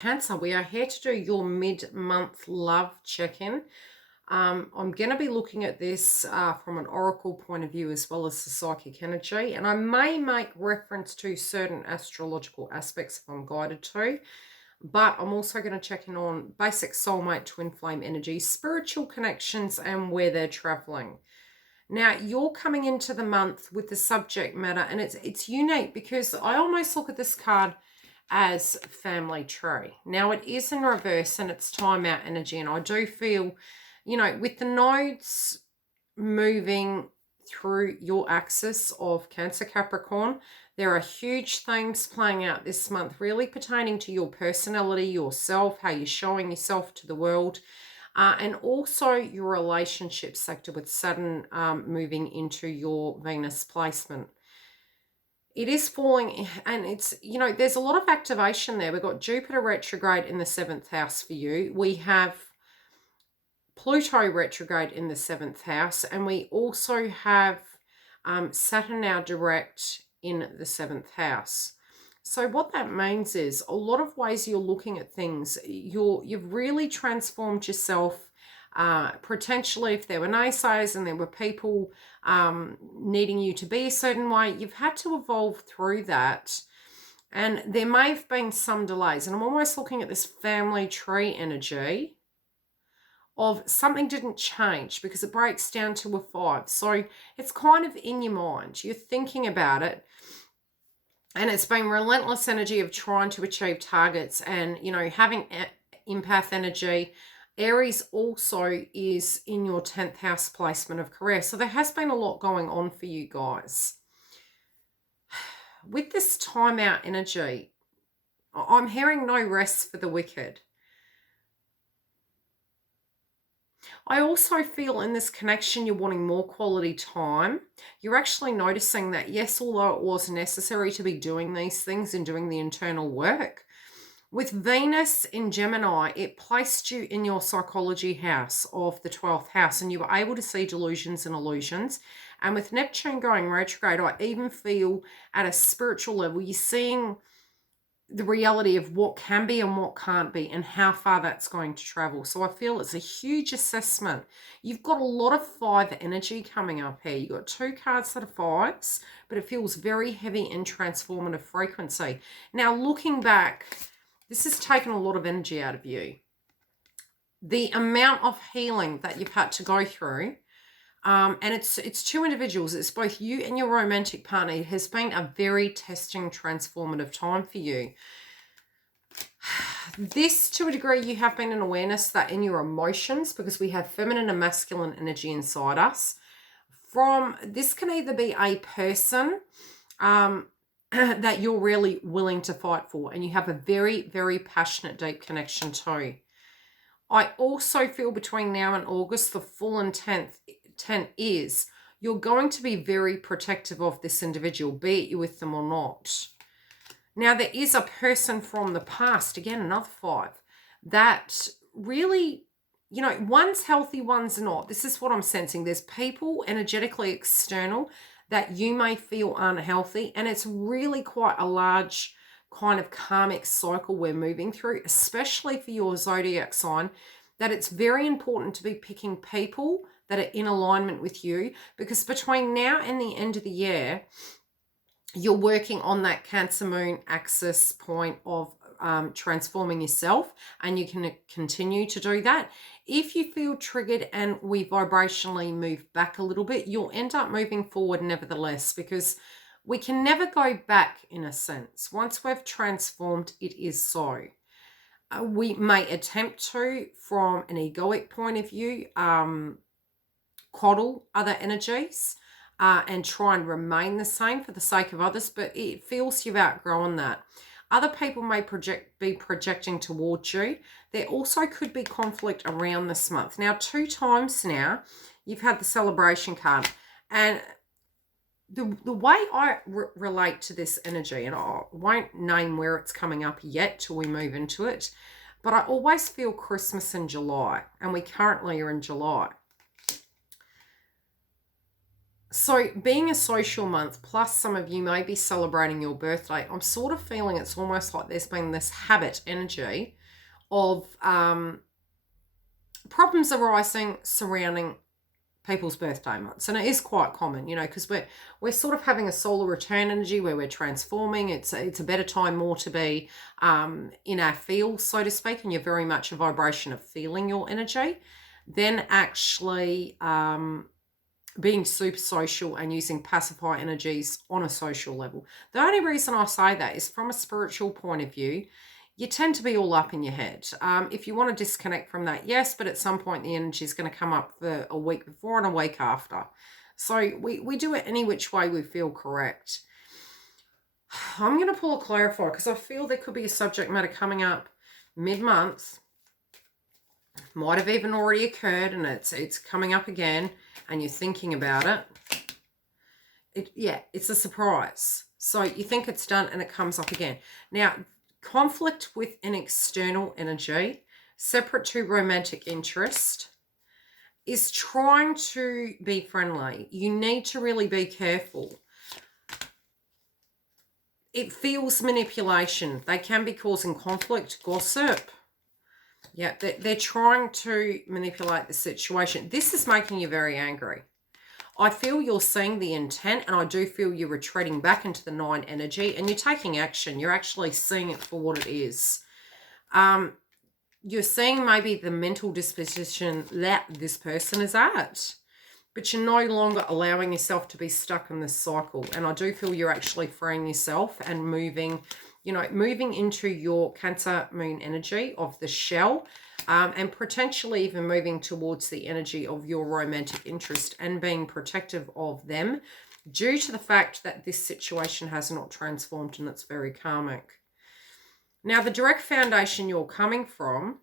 Cancer, we are here to do your mid-month love check-in. I'm going to be looking at this from an oracle point of view as well as the psychic energy, and I may make reference to certain astrological aspects if I'm guided to, but I'm also going to check in on basic soulmate twin flame energy, spiritual connections, and where they're traveling. Now, you're coming into the month with the subject matter, and it's unique because I almost look at this card as family tree. Now, it is in reverse and it's time out energy, and I do feel, with the nodes moving through your axis of Cancer Capricorn, there are huge themes playing out this month, really pertaining to your personality, yourself, how you're showing yourself to the world. And also your relationship sector with Saturn moving into your Venus placement. It is falling, and it's, there's a lot of activation there. We've got Jupiter retrograde in the 7th house for you. We have Pluto retrograde in the 7th house, and we also have Saturn now direct in the 7th house. So what that means is a lot of ways you're looking at things, you've really transformed yourself. Potentially, if there were naysayers and there were people needing you to be a certain way, you've had to evolve through that. And there may have been some delays. And I'm almost looking at this family tree energy of something didn't change because it breaks down to a 5. So it's kind of in your mind. You're thinking about it. And it's been relentless energy of trying to achieve targets and, having empath energy. Aries also is in your 10th house placement of career. So there has been a lot going on for you guys. With this time out energy, I'm hearing no rest for the wicked. I also feel in this connection you're wanting more quality time. You're actually noticing that, yes, although it was necessary to be doing these things and doing the internal work, with Venus in Gemini, it placed you in your psychology house of the 12th house, and you were able to see delusions and illusions. And with Neptune going retrograde, I even feel at a spiritual level, you're seeing the reality of what can be and what can't be and how far that's going to travel. So I feel it's a huge assessment. You've got a lot of 5 energy coming up here. You've got 2 cards that are 5s, but it feels very heavy in transformative frequency. Now, looking back, this has taken a lot of energy out of you. The amount of healing that you've had to go through, and it's 2 individuals. It's both you and your romantic partner. It has been a very testing, transformative time for you. This, to a degree, you have been in awareness that in your emotions, because we have feminine and masculine energy inside us. This can either be a person that you're really willing to fight for, and you have a very, very passionate, deep connection to. I also feel between now and August, the full intent is you're going to be very protective of this individual, be it you're with them or not. Now, there is a person from the past, again, another 5, that really, one's healthy, one's not. This is what I'm sensing. There's people energetically external that you may feel unhealthy, and it's really quite a large kind of karmic cycle we're moving through, especially for your zodiac sign, that it's very important to be picking people that are in alignment with you, because between now and the end of the year, you're working on that Cancer Moon axis point of transforming yourself, and you can continue to do that. If you feel triggered and we vibrationally move back a little bit, you'll end up moving forward nevertheless, because we can never go back in a sense. Once we've transformed, it is so. We may attempt to, from an egoic point of view, coddle other energies and try and remain the same for the sake of others, but it feels you've outgrown that. Other people may be projecting towards you. There also could be conflict around this month. Now, 2 times now, you've had the celebration card. And the way I relate to this energy, and I won't name where it's coming up yet till we move into it, but I always feel Christmas in July, and we currently are in July. So being a social month, plus some of you may be celebrating your birthday, I'm sort of feeling it's almost like there's been this habit energy of problems arising surrounding people's birthday months, and it is quite common, you know, because we're sort of having a solar return energy where we're transforming. It's a better time more to be in our field, so to speak, and you're very much a vibration of feeling your energy, than actually being super social and using pacify energies on a social level. The only reason I say that is from a spiritual point of view. You tend to be all up in your head. If you want to disconnect from that, yes, but at some point the energy is going to come up for a week before and a week after. So we do it any which way we feel correct. I'm going to pull a clarifier because I feel there could be a subject matter coming up mid-month. Might have even already occurred and it's coming up again and you're thinking about it. It's a surprise. So you think it's done and it comes up again. Now, conflict with an external energy, separate to romantic interest, is trying to be friendly. You need to really be careful. It feels manipulation. They can be causing conflict, gossip. Yeah, they're trying to manipulate the situation. This is making you very angry. I feel you're seeing the intent, and I do feel you're retreating back into the 9 energy, and you're taking action. You're actually seeing it for what it is. You're seeing maybe the mental disposition that this person is at, but you're no longer allowing yourself to be stuck in this cycle. And I do feel you're actually freeing yourself and moving into your Cancer moon energy of the shell, and potentially even moving towards the energy of your romantic interest and being protective of them due to the fact that this situation has not transformed and it's very karmic. Now, the direct foundation you're coming from,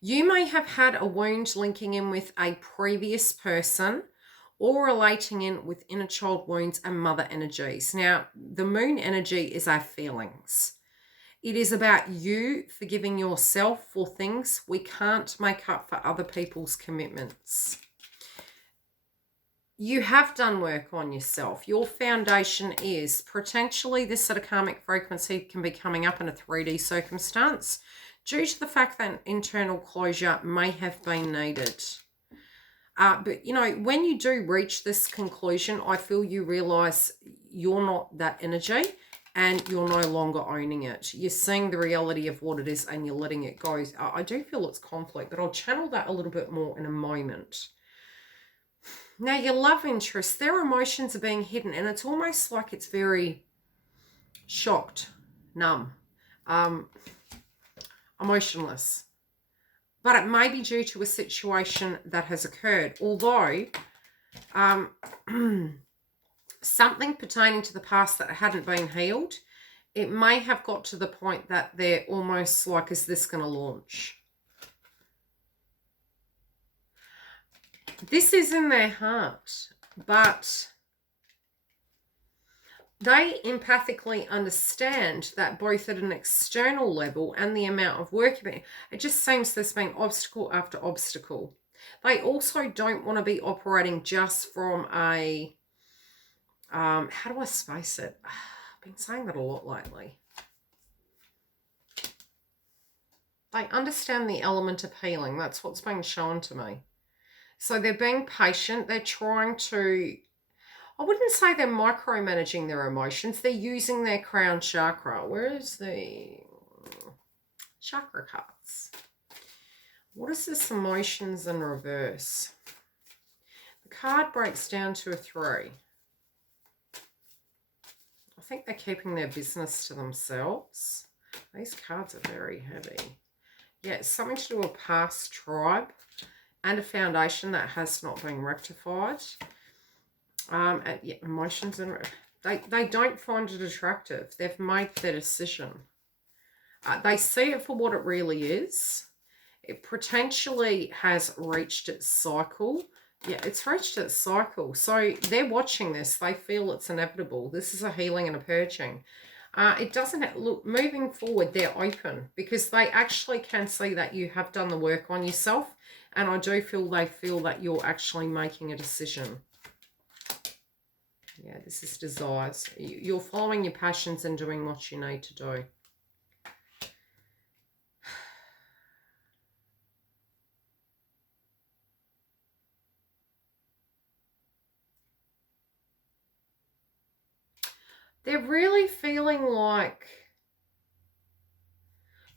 you may have had a wound linking in with a previous person or relating in with inner child wounds and mother energies. Now, the moon energy is our feelings. It is about you forgiving yourself for things we can't make up for other people's commitments. You have done work on yourself. Your foundation is potentially this sort of karmic frequency can be coming up in a 3D circumstance due to the fact that internal closure may have been needed. But, you know, when you do reach this conclusion, I feel you realize you're not that energy and you're no longer owning it. You're seeing the reality of what it is and you're letting it go. I do feel it's conflict, but I'll channel that a little bit more in a moment. Now, your love interest, their emotions are being hidden and it's almost like it's very shocked, numb, emotionless. But it may be due to a situation that has occurred. Although something pertaining to the past that hadn't been healed, it may have got to the point that they're almost like, is this going to launch? This is in their heart, but they empathically understand that both at an external level and the amount of work, it just seems there's been obstacle after obstacle. They also don't want to be operating just from a, how do I space it? I've been saying that a lot lately. They understand the element of healing. That's what's being shown to me. So they're being patient. They're trying to, I wouldn't say they're micromanaging their emotions. They're using their crown chakra. Where is the chakra cards? What is this emotions in reverse? The card breaks down to a 3. I think they're keeping their business to themselves. These cards are very heavy. Yeah, it's something to do with a past tribe and a foundation that has not been rectified. Emotions and they don't find it attractive. They've made their decision. They see it for what it really is. It potentially has reached its cycle. Yeah, it's reached its cycle. So they're watching this. They feel it's inevitable. This is a healing and a purging. It doesn't look, moving forward, they're open because they actually can see that you have done the work on yourself And I do feel they feel that you're actually making a decision. Yeah, this is desires. You're following your passions and doing what you need to do. They're really feeling like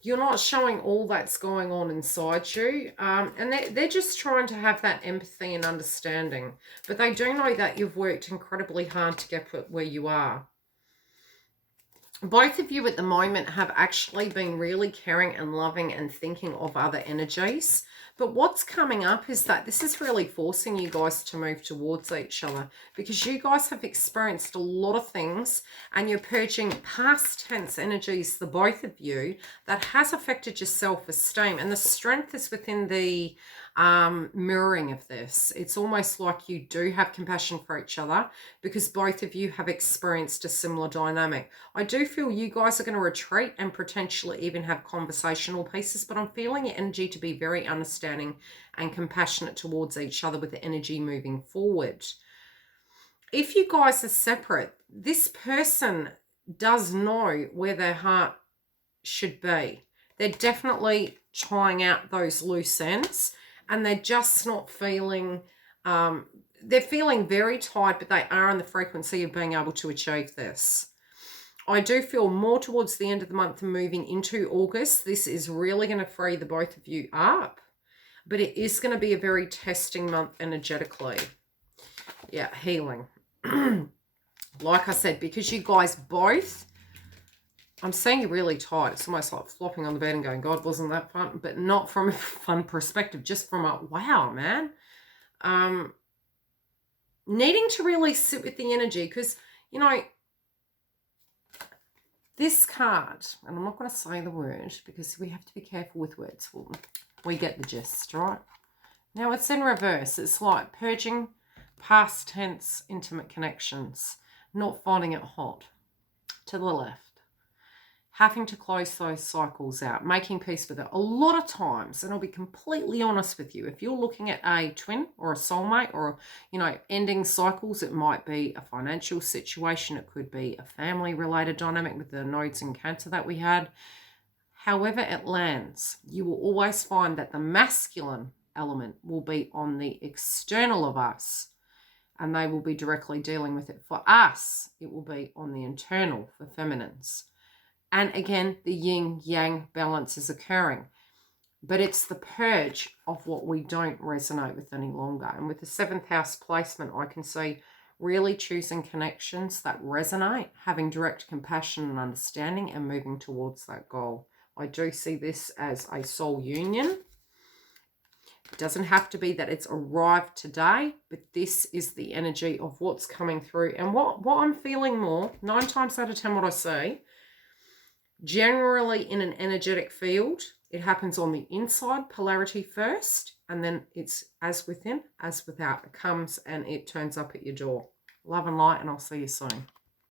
you're not showing all that's going on inside you. And they're just trying to have that empathy and understanding. But they do know that you've worked incredibly hard to get where you are. Both of you at the moment have actually been really caring and loving and thinking of other energies. But what's coming up is that this is really forcing you guys to move towards each other, because you guys have experienced a lot of things and you're purging past tense energies, the both of you, that has affected your self-esteem. And the strength is within the mirroring of this. It's almost like you do have compassion for each other because both of you have experienced a similar dynamic. I do feel you guys are going to retreat and potentially even have conversational pieces, but I'm feeling your energy to be very understanding and compassionate towards each other with the energy moving forward. If you guys are separate, this person does know where their heart should be. They're definitely trying out those loose ends, and they're just not feeling, they're feeling very tired, but they are in the frequency of being able to achieve this. I do feel more towards the end of the month and moving into August, this is really going to free the both of you up. But it is going to be a very testing month energetically. Yeah, healing. Like I said, because you guys both, I'm seeing you're really tired. It's almost like flopping on the bed and going, God, wasn't that fun? But not from a fun perspective, just from a, wow, man. Needing to really sit with the energy because, you know, this card, and I'm not going to say the word because we have to be careful with words. We get the gist, right? Now it's in reverse. It's like purging past tense intimate connections, not finding it hot. To the left. Having to close those cycles out, making peace with it. A lot of times, and I'll be completely honest with you, if you're looking at a twin or a soulmate or, you know, ending cycles, it might be a financial situation. It could be a family-related dynamic with the nodes in Cancer that we had. However it lands, you will always find that the masculine element will be on the external of us, and they will be directly dealing with it. For us, it will be on the internal for feminines. And again, the yin-yang balance is occurring. But it's the purge of what we don't resonate with any longer. And with the 7th house placement, I can see really choosing connections that resonate, having direct compassion and understanding, and moving towards that goal. I do see this as a soul union. It doesn't have to be that it's arrived today, but this is the energy of what's coming through. And what I'm feeling more, 9 times out of 10 what I see, generally in an energetic field, it happens on the inside, polarity first, and then it's as within, as without. It comes and it turns up at your door. Love and light, and I'll see you soon.